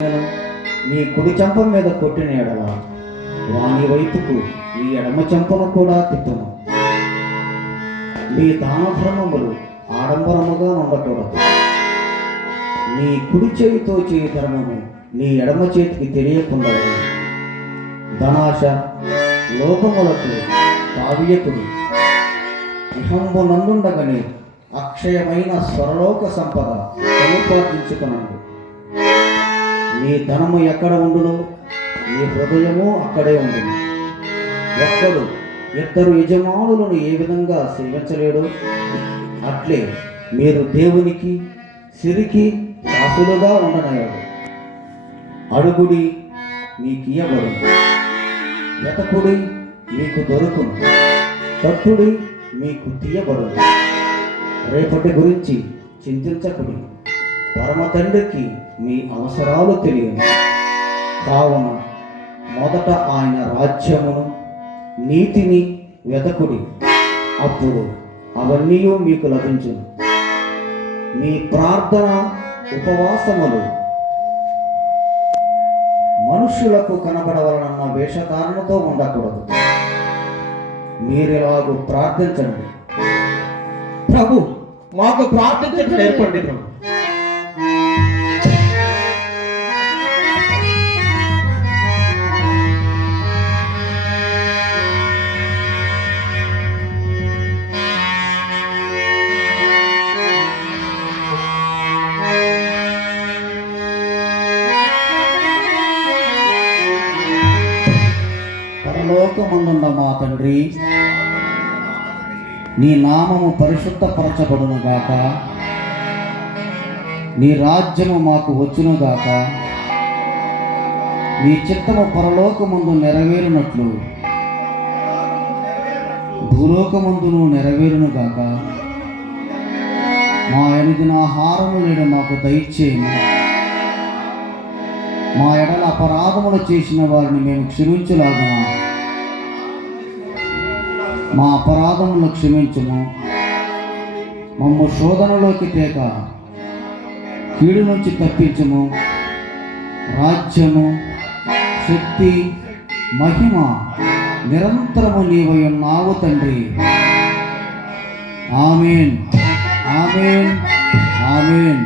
నీ కుడి చెంప మీద కొట్టిన ఎడల వాని వైపుకు నీ ఎడమ చెంపను కూడా తిప్పును. నీ దాన ధర్మములు ఆడంబరముగా ఉండకూడదు. నీ కుడి చేతితో చేయి ధర్మము నీ ఎడమ చేతికి తెలియకుండా ధనాశ లోకములకు తావియకుడు. ఇహంబు నందుండగని అక్షయమైన స్వరలోక సంపద సముపార్జించుకునండి. నీ ధనము ఎక్కడ ఉండును, నీ హృదయము అక్కడే ఉండును. ఒక్కడు ఇద్దరు యజమానులను ఏ విధంగా సేవించలేడు, అట్లే మీరు దేవునికి సిరికి దాసులుగా ఉండనయ్యాడు. అడుగుడి మీకియ్యబడును, వెతకుడి మీకు దొరుకును, తట్టుడి మీకు తీయబడును. రేపటి గురించి చింతించకుడి, పరమ తండ్రికి మీ అవసరాలు తెలియను. కావున మొదట ఆయన రాజ్యమును నీతిని వెతకుడి, అప్పుడు అవన్నీ మీకు లభించును. మీ ప్రార్థన ఉపవాసములు మనుష్యులకు కనబడవలనన్న వేషధారణతో ఉండకూడదు. మీరెలాగూ ప్రార్థించండి. ప్రభు, మాకు ప్రార్థించడం నేర్పండి ప్రభు. పరలోకమందున్న మా తండ్రి, నీ నామము పరిశుద్ధపరచబడునుగాక. నీ రాజ్యము మాకు వచ్చునుగాక. నీ చిత్తము పరలోకమందు నెరవేరునట్లు భూలోకమందును నెరవేరునుగాక. మా అనుదిన ఆహారము నేడు మాకు దయచేయము. మా ఎడల అపరాధములు చేసిన వారిని మేము క్షమించులాగున మా అపరాధములను క్షమించుము. మమ్ము శోధనలోకి తేక కీడు నుంచి తప్పించుము. రాజ్యము, శక్తి, మహిమ నిరంతరము నీవై ఉన్నావు తండ్రి. ఆమేన్, ఆమేన్, ఆమేన్.